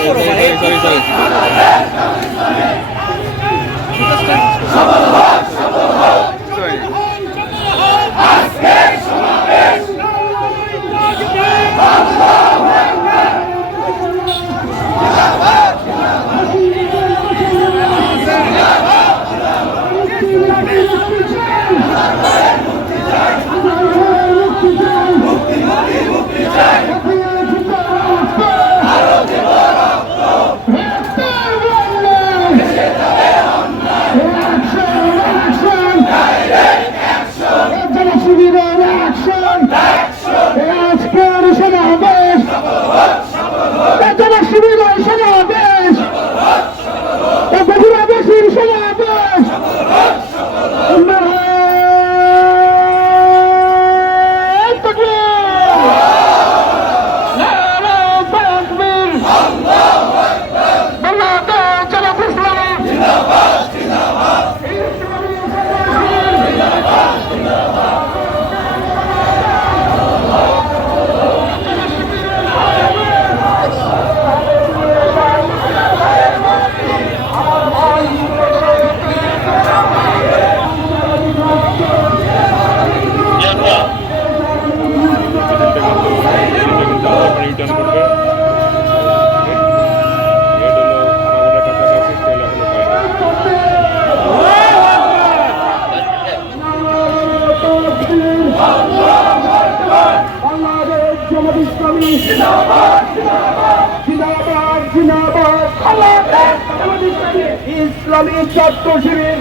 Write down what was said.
Sorry, sorry. Jamaat Islami. জিন্দাবাদ জিন্দাবাদ। ইসলামী ছাত্র শিবির।